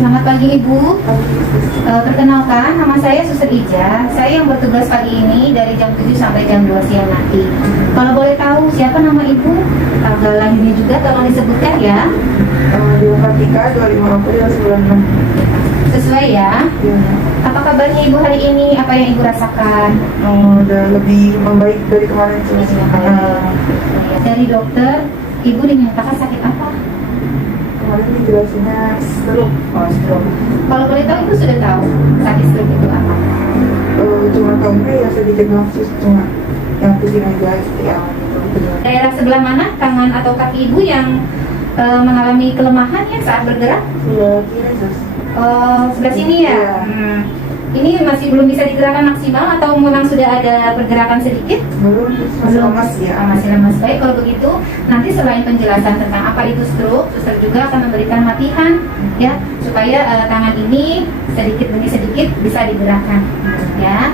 Selamat pagi Ibu. Perkenalkan, nama saya Suster Ija. Saya yang bertugas pagi ini dari jam 7 sampai jam 2 siang nanti. Kalau boleh tahu siapa nama Ibu, tanggal lahirnya juga tolong disebutkan ya. 24 25 April 96. Sesuai ya. Ya, Apa kabarnya Ibu hari ini? Apa yang Ibu rasakan? udah lebih membaik dari kemarin sih. Dari dokter, Ibu dinyatakan sakit apa? Kemarin dijelasinnya stroke. Oh, stroke. Kalau boleh tahu Ibu sudah tahu sakit stroke itu apa? Cuma tahunya ya sedikit nafsu, cuma yang pusing aja yang Daerah sebelah mana, tangan atau kaki Ibu yang mengalami kelemahan ya saat bergerak? sebelah kiri sus. Sebelah sini ya. Iya. Ini masih belum bisa digerakkan maksimal atau memang sudah ada pergerakan sedikit? Belum, masih lemas ya. Masih lemas. Baik, kalau begitu nanti selain penjelasan tentang apa itu stroke, suster juga akan memberikan latihan ya supaya tangan ini sedikit demi sedikit bisa digerakkan ya.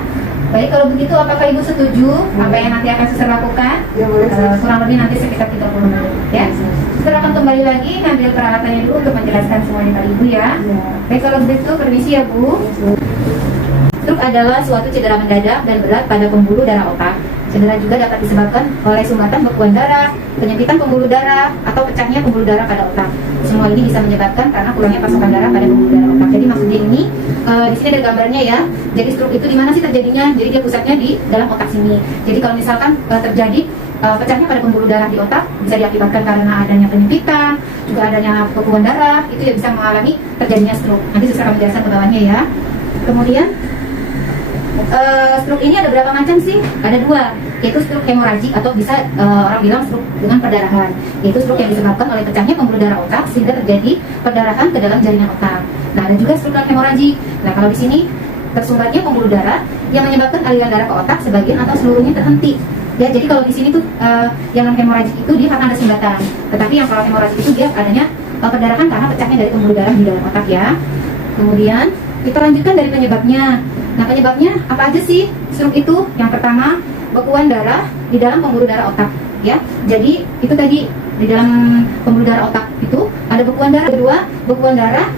Baik, kalau begitu apakah Ibu setuju apa yang nanti akan suster lakukan? Ya boleh sus. Kurang lebih nanti sekitar 30 menit ya. Suster akan kembali lagi ngambil peralatannya dulu untuk menjelaskan semuanya pada Ibu ya. Ya. Baik, kalau begitu permisi ya Bu. Ya, sus. Stroke adalah suatu cedera mendadak dan berat pada pembuluh darah otak. Cedera juga dapat disebabkan oleh sumbatan bekuan darah, penyempitan pembuluh darah, atau pecahnya pembuluh darah pada otak. Semua ini bisa menyebabkan karena kurangnya pasokan darah pada pembuluh darah otak. Jadi maksudnya ini, di sini ada gambarnya ya. Jadi stroke itu di mana sih terjadinya? Jadi dia pusatnya di dalam otak sini. Jadi kalau misalkan terjadi pecahnya pada pembuluh darah di otak, bisa diakibatkan karena adanya penyempitan, juga adanya bekuan darah, itu ya bisa mengalami terjadinya stroke. Nanti saya akan menjelaskan ke bawahnya ya. Kemudian stroke ini ada berapa macam sih? Ada dua, yaitu stroke hemoragik atau bisa orang bilang stroke dengan perdarahan. Yaitu stroke yang disebabkan oleh pecahnya pembuluh darah otak sehingga terjadi perdarahan ke dalam jaringan otak. Nah, ada juga stroke hemoragik. Nah, kalau di sini tersumbatnya pembuluh darah yang menyebabkan aliran darah ke otak sebagian atau seluruhnya terhenti. Ya, jadi kalau di sini tuh yang hemoragik itu dia karena ada sumbatan. Tetapi yang kalau hemoragik itu dia adanya perdarahan karena pecahnya dari pembuluh darah di dalam otak ya. Kemudian kita lanjutkan dari penyebabnya. Nah, penyebabnya apa aja sih stroke itu? Yang pertama, bekuan darah di dalam pembuluh darah otak ya. Jadi itu tadi di dalam pembuluh darah otak itu ada bekuan darah. Kedua, bekuan darah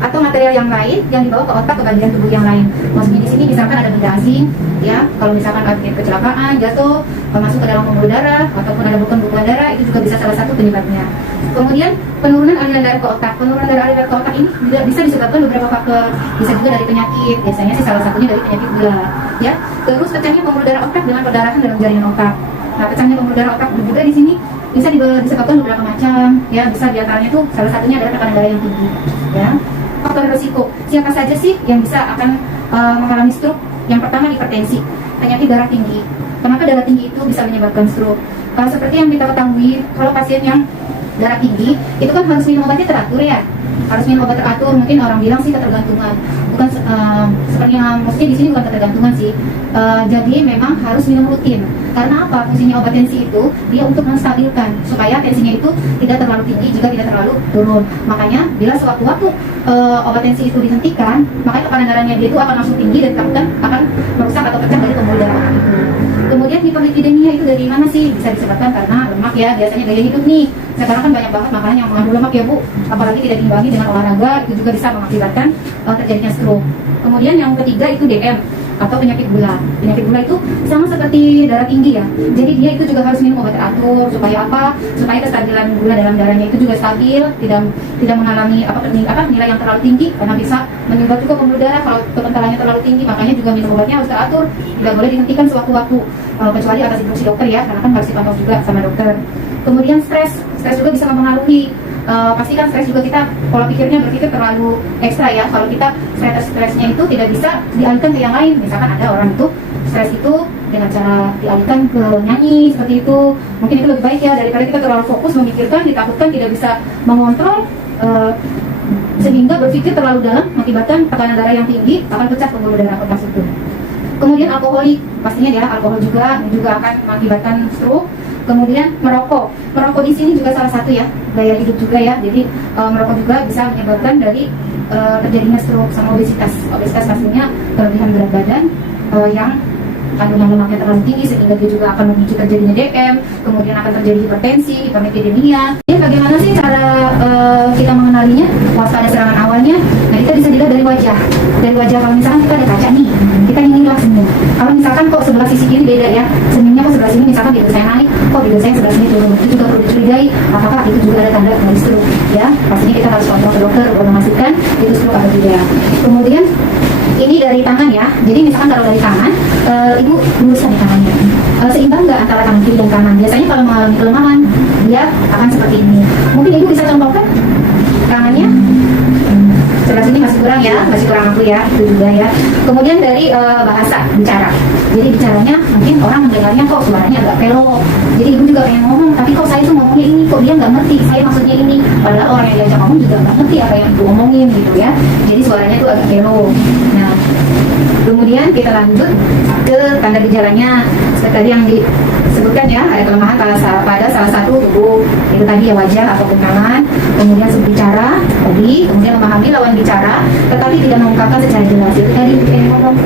atau material yang lain yang dibawa ke otak ke bagian tubuh yang lain. Maksudnya di sini misalkan ada benda asing ya, kalau misalkan ada kecelakaan, jatuh, masuk ke dalam pembuluh darah ataupun ada bekuan darah, itu juga bisa salah satu penyebabnya. Kemudian penurunan aliran darah ke otak. Penurunan aliran ke otak ini juga bisa disebabkan beberapa faktor. Bisa juga dari penyakit, biasanya sih salah satunya dari penyakit gula ya. Terus pecahnya pembuluh darah otak dengan perdarahan dalam jaringan otak. Nah, pecahnya pembuluh darah otak juga di sini bisa disebabkan beberapa macam ya. Bisa diantaranya tuh salah satunya adalah tekanan darah yang tinggi ya. Faktor risiko, siapa saja sih yang bisa akan mengalami stroke? Yang pertama, hipertensi, penyakit darah tinggi. Kenapa darah tinggi itu bisa menyebabkan stroke? Seperti yang kita ketahui, kalau pasien yang darah tinggi itu kan harus minum obatnya teratur ya, harus minum obat teratur. Mungkin orang bilang sih ketergantungan, bukan seperti yang maksudnya di sini bukan ketergantungan sih. Jadi memang harus minum rutin. Karena apa? Fungsinya obat tensi itu dia untuk menstabilkan supaya tensinya itu tidak terlalu tinggi juga tidak terlalu turun. Makanya bila sewaktu-waktu obat tensi itu dihentikan, makanya tekanan darahnya dia itu akan langsung tinggi dan takutkan akan merusak atau pecah dari pembuluh darah otak itu. Kemudian hiperlipidemia itu dari mana sih? Bisa disebabkan karena lemak ya, biasanya gaya hidup nih. Sekarang kan banyak banget makanan yang mengandung lemak ya Bu, apalagi tidak diimbangi dengan olahraga, itu juga bisa mengakibatkan terjadinya stroke. Kemudian yang ketiga itu DM atau penyakit gula. Penyakit gula itu sama seperti darah tinggi ya. Jadi dia itu juga harus minum obat teratur supaya apa? Supaya kestabilan gula dalam darahnya itu juga stabil, tidak mengalami nilai yang terlalu tinggi karena bisa menyumbat juga pembuluh darah kalau kekentalannya terlalu tinggi. Makanya juga minum obatnya harus teratur, tidak boleh dihentikan sewaktu-waktu kecuali atas instruksi dokter ya, karena kan harus dipantau juga sama dokter. Kemudian stres juga bisa mempengaruhi. Pastikan stres juga kita pola pikirnya berpikir terlalu ekstra ya. Kalau kita stresnya itu tidak bisa dialihkan ke yang lain. Misalkan ada orang itu stres itu dengan cara dialihkan ke nyanyi seperti itu, mungkin itu lebih baik ya daripada kita terlalu fokus memikirkan, ditakutkan tidak bisa mengontrol sehingga berpikir terlalu dalam mengakibatkan tekanan darah yang tinggi akan pecah pembuluh darah otak itu. Kemudian alkoholik, pastinya ya alkohol juga akan mengakibatkan stroke. Kemudian merokok di sini juga salah satu ya, gaya hidup juga ya. Jadi merokok juga bisa menyebabkan dari terjadinya stroke. Sama obesitas pastinya kelebihan berat badan yang kandungan lemaknya terlalu tinggi sehingga dia juga akan memicu terjadinya DM, kemudian akan terjadi hipertensi, hiperlipidemia. Jadi bagaimana sih cara kita mengenalinya? Waspada serangan awalnya. Nah, dari wajah. Dari wajah, kalau misalkan kita ada kaca nih, kita inginlah senyum. Kalau misalkan kok sebelah sisi kiri beda ya, senyumnya kok sebelah sini, misalkan bibir saya naik, kok bibir saya sebelah sini turun, itu juga perlu dicurigai. Apakah itu juga ada tanda dari stroke? Ya, pastinya kita harus kontrol ke dokter untuk memastikan itu stroke atau tidak. Kemudian ini dari tangan ya. Jadi misalkan kalau dari tangan, ibu luruskan di tangannya. Seimbang nggak antara tangan kiri dan kanan? Biasanya kalau mengalami kelemahan, dia akan seperti ini. Mungkin ibu bisa contohkan tangannya. Sebelah sini masih kurang ya, masih kurang aku ya, itu juga ya. Kemudian dari bahasa bicara. Jadi bicaranya mungkin orang mendengarnya kok suaranya agak pelok. Jadi ibu juga pengen ngomong, tapi kok saya tuh ngomongnya ini, kok dia nggak ngerti saya maksudnya ini. Padahal orang yang diajak ngomong juga nggak ngerti apa yang ibu omongin gitu ya. Jadi suaranya tuh agak pelok. Nah, kemudian kita lanjut ke tanda gejalanya. Seperti tadi yang disebutkan ya, ada kelemahan pada salah satu tubuh, itu tadi ya wajah ataupun tangan. Kemudian bicara tadi, kemudian memahami lawan bicara, tetapi tidak mengungkapkan secara jelas. Itu tadi yang ngomong,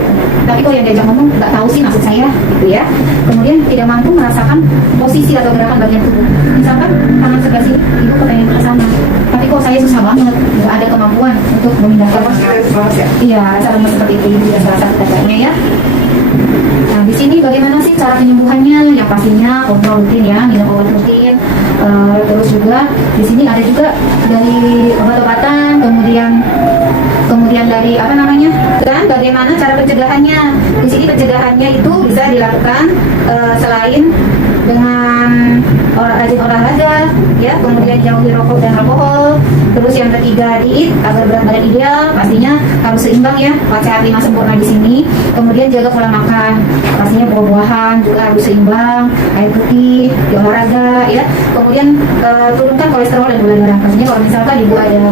tapi kok yang diajak ngomong nggak tahu sih maksud saya, gitu ya. Kemudian tidak mampu merasakan posisi atau gerakan bagian tubuh. Misalkan tangan sebelah sini, ibu kepengen ke sana, tapi kok saya susah banget, nggak ada kemampuan untuk memindahkan. Iya, cara seperti itu juga salah satu tandanya ya. Nah, di sini bagaimana sih cara penyembuhannya? Yang pastinya kontrol rutin ya, minum obat rutin. Terus juga di sini ada juga dari obat-obatan, kemudian dari apa namanya? Dan bagaimana cara pencegahannya? Di sini pencegahannya itu bisa dilakukan selain dengan rajin olahraga, ya, kemudian jauhi rokok dan alkohol. Terus yang ketiga diet agar berat badan ideal, pastinya harus seimbang ya, 4 sehat 5 sempurna di sini. Kemudian jaga pola makan, pastinya buah-buahan juga harus seimbang, air putih, olahraga ya. Kemudian turunkan kolesterol dan gula darah. Pastinya kalau misalkan ibu ada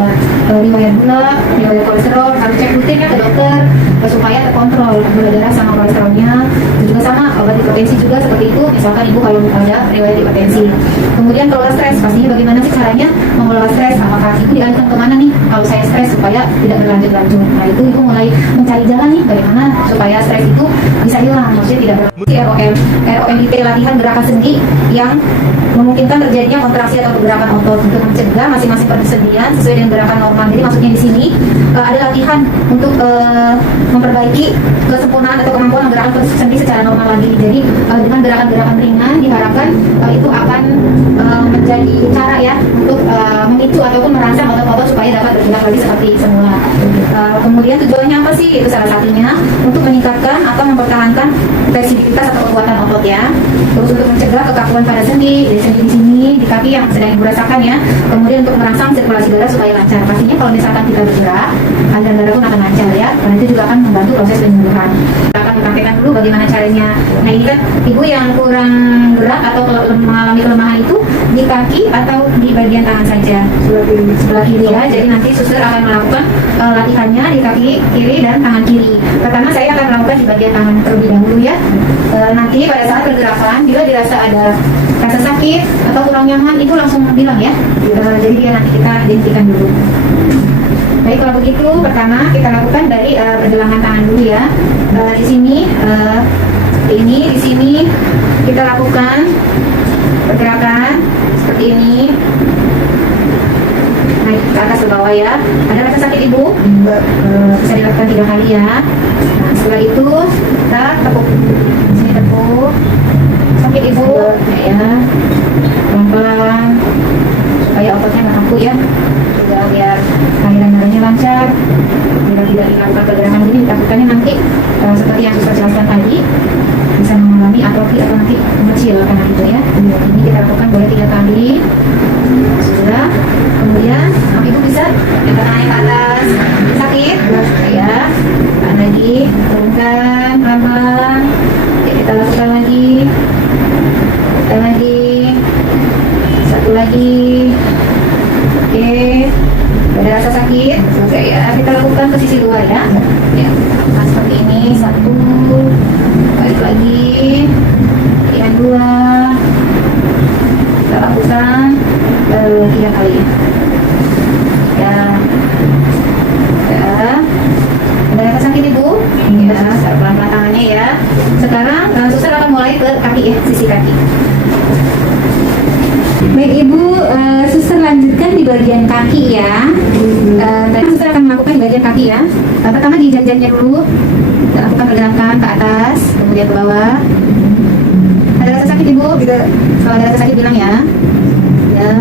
riwayat gula, riwayat kolesterol, harus cek rutin ya ke dokter supaya terkontrol gula darah sama kolesterolnya. Dan juga sama obat hipertensi juga seperti itu. Misalkan ibu kalau ada riwayat hipertensi. Kemudian kelola stres, pastinya bagaimana sih caranya mengelola stres? Apakah ibu dialihkan kemana nih kalau saya stres supaya tidak berlanjut-lanjut? Nah, itu ibu mulai mencari jalan nih bagaimana supaya stres itu bisa hilang, maksudnya tidak berlanjut. ROMIP latihan gerakan sendi yang memungkinkan terjadinya kontraksi atau pergerakan otot untuk mencegah masing-masing persendian sesuai dengan gerakan normal. Jadi maksudnya di sini ada latihan untuk memperbaiki kesempurnaan atau kemampuan gerakan sendi secara normal lagi. Jadi dengan gerakan-gerakan ringan diharapkan itu akan menjadi cara ya untuk memicu ataupun merangsang otot-otot supaya dapat bergerak lagi seperti semula. Kemudian tujuannya apa sih? Itu salah satunya untuk meningkatkan atau mempertahankan fleksibilitas atau kekuatan otot ya. Terus untuk mencegah kekakuan pada sendi, di sini, di kaki yang sedang ibu rasakan ya. Kemudian untuk merangsang sirkulasi darah supaya lancar. Pastinya kalau misalkan kita bergerak, aliran darah pun akan lancar ya. Dan itu juga akan membantu proses penyembuhan. Kita akan praktekkan dulu bagaimana caranya. Nah, ini kan ibu yang kurang gerak atau mengalami kelemahan itu di kaki atau di bagian tangan saja? Sebelah kiri ya. Jadi nanti suster akan melakukan latihannya di kaki kiri dan tangan kiri. Pertama saya akan melakukan di bagian tangan terlebih dahulu ya. Nanti pada saat pergerakan bila dirasa ada rasa sakit atau kurang nyaman itu langsung bilang ya. Jadi dia nanti kita identifikkan dulu. Baik, kalau begitu pertama kita lakukan dari pergelangan tangan dulu ya. Di sini ini di sini kita lakukan pergerakan seperti ini. Naik ke atas ke bawah ya. Ada rasa sakit ibu? Bisa dilakukan 3 kali ya. Nah, setelah itu kita tepuk. Sini tepuk. Sakit ibu? Ya. Pelan-pelan supaya ototnya nggak kaku ya. Juga biar aliran darahnya lancar. Bila tidak dilakukan pergerakan ini, ditakutannya nanti seperti yang sudah jelaskan tadi bisa mengalami atrofi atau nanti mengecil karena itu ya. Ini kita lakukan boleh 3 kali. Sudah. Kemudian ibu bisa naik ke atas. Sakit ya. Tahan lagi, turunkan pelan-pelan. Kita lakukan lagi. Kita lagi. Satu lagi. Oke. Ada rasa sakit? Oke ya. Kita lakukan ke sisi luar ya. Ya. Nah, seperti ini. 1. Balik lagi. Yang 2. Kita lakukan 3 kali ya. Ada rasa sakit ibu? Ya, pelan-pelan tangannya ya. Sekarang suster akan mulai ke kaki ya, sisi kaki. Baik ibu, suster lanjutkan di bagian kaki ya. Tadi suster akan melakukan di bagian kaki ya. Pertama di jari-jarinya dulu. Kita lakukan pergerakan ke atas, kemudian ke bawah. Ada rasa sakit Ibu? Tidak. Kalau ada rasa sakit bilang ya. Ya.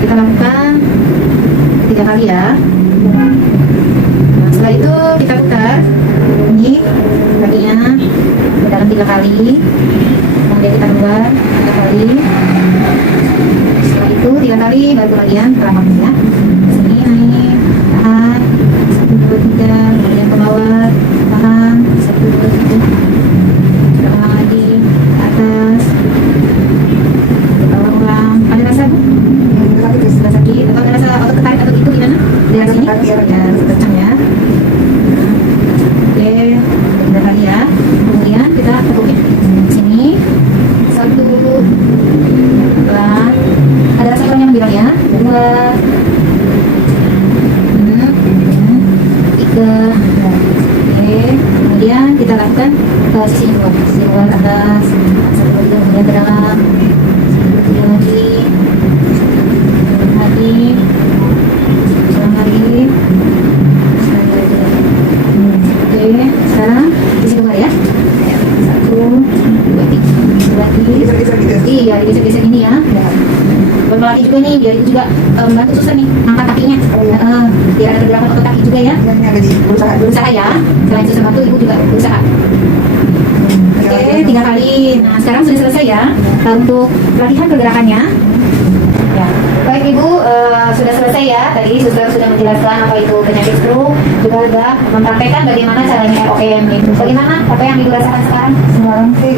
Kita lakukan 3 kali ya. Nah, setelah itu kita putar ini kakinya dalam 3 kali. Kemudian kita keluar 3 kali. Setelah itu 3 kali baru kemudian teramat ya. Sini naik, tahan, 1, 2, 3, kemudian ke bawah, tahan, 1, 2, 3, kita ulang lagi ke atas, ke bawah ulang. Ada rasa Bu? Rasa sakit atau ada rasa atau ketarik atau itu gimana? Dari sini? Ya, kencang ya. Oke, 3 kali ya. Kemudian kita tekuknya sini 1, pelan. Ada rasa kurang yang bilang ya. 2, 3. Oke, kemudian kita lakukan ke sisi luar atas 1, 2, 3, kemudian ke dalam 1, 2, 3 lagi. Ulang lagi. Oke, sekarang isi luar ya. 1, 2, 3 lagi. Geser-geser gitu. Iya, digeser-geser ini ya. Berlatih juga nih, biar itu juga membantu suster nih angkat kakinya. Biar ada gerakan otot kaki juga ya. Yang ada di berusaha. Berusaha ya. Selain suster bantu, ibu juga berusaha. Oke, 3 kali. Nah, sekarang sudah selesai ya. Untuk pelatihan pergerakannya. Ya. Baik Ibu, sudah selesai ya. Tadi suster sudah menjelaskan apa itu penyakit stroke, juga sudah mempraktekkan bagaimana caranya ROM itu. Bagaimana apa yang Ibu rasakan sekarang? Sekarang sih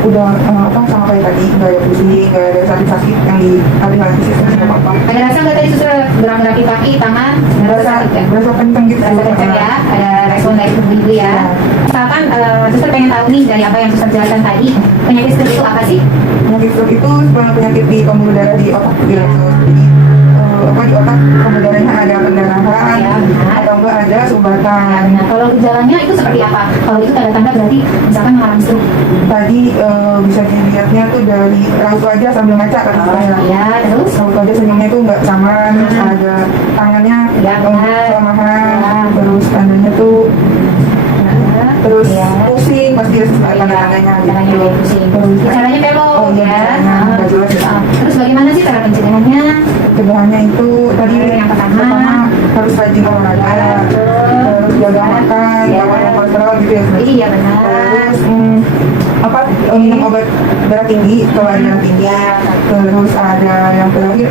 udah sama kayak tadi, nggak ada pusing, nggak ada sakit-sakit yang di hari-hari sih nggak apa-apa. Ada rasa nggak tadi suster gerak-gerakin kaki, tangan? Ada rasa sakit ya? Berasa kenceng gitu. Rasa kencang ya, ada respon dari tubuh Ibu ya. Misalkan suster pengen tahu nih dari apa yang suster jelaskan tadi, penyakit stroke itu apa sih? Penyakit stroke itu sebenarnya penyakit di pembuluh darah di otak gitu. Jadi di otak pembuluh darahnya ada pendarahan Ya, benar. atau enggak ada sumbatan. Nah, kalau gejalanya itu seperti apa? Kalau itu tanda-tanda berarti misalkan mengalami stroke. Tadi bisa dilihatnya tuh dari raut wajah sambil ngaca kan saya. Ya, terus? Raut wajah senyumnya tuh nggak saman, terus ada tangannya Ya, benar. kelemahan, Ya. terus tandanya tuh terus Ya. pusing pasti tanda-tandanya Caranya gitu. pusing. Terus Caranya belok Oh, iya, ya. caranya nggak jelas ya. Terus bagaimana sih cara pencegahannya? Pencegahannya itu tadi Yang pertama harus rajin olahraga, terus jaga makan, Ya. jangan yang kolesterol gitu ya. Iya benar. Terus minum obat darah tinggi kalau ada darah tinggi. Terus ada yang terakhir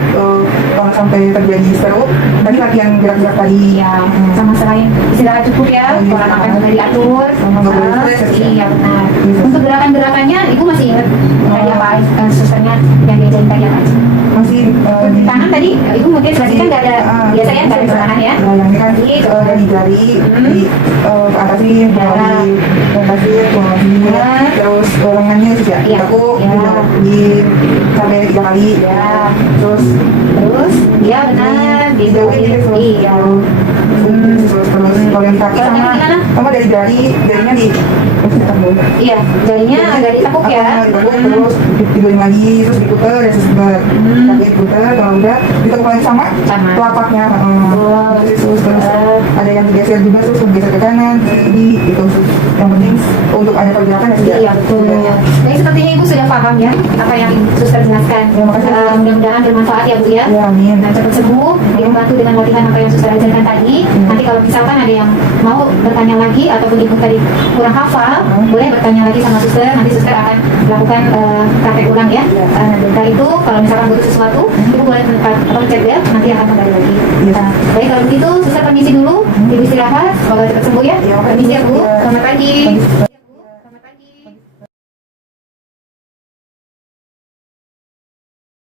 kalau sampai terjadi stroke, tadi latihan gerak-gerak tadi. Iya. Sama selain istirahat cukup ya, pola makan juga diatur. Nggak boleh stres. Iya benar. Untuk gerakan-gerakannya, ibu masih ingat tadi apa susternya yang diajarin tadi apa? Masih di Tangan tadi, ibu mungkin berarti kan nggak ada biasanya nggak ada tangan ya? Nah, yang ini kan dari jari di ke atas ini, bawah di atas ini, bawah di terus lengannya juga Iya. tekuk Iya. di sampai 3 kali. Ya. Terus Terus, iya benar. dijauhin gitu. Iya. Terus kalau yang kaki Kalau yang gimana? sama dari jarinya di Iya, jarinya agak ditekuk ya. Terus ditidurin lagi, terus diputer, ya sebentar. Tapi diputer, kalau udah ditekuk lagi sama Sama. telapaknya. Oh. Terus ada yang digeser juga, terus digeser ke kanan, ke kiri, gitu. Yang penting untuk ada pergerakan ya sudah. Iya betul. Jadi sepertinya ibu sudah paham ya apa yang suster jelaskan. Terima kasih. Mudah-mudahan bermanfaat ya bu ya. Ya, amin. Nah, cepat sembuh, dibantu dengan latihan apa yang suster ajarkan tadi. Nanti kalau misalkan ada yang mau bertanya lagi ataupun ibu tadi kurang hafal, boleh bertanya lagi sama suster. Nanti suster akan melakukan praktek ulang ya. Setelah itu kalau misalkan butuh sesuatu, ibu boleh mencet bel, nanti akan kembali lagi. Iya. Baik kalau begitu, suster permisi dulu, ibu istirahat, semoga cepat sembuh ya. Iya, Permisi ya bu, iya. selamat pagi.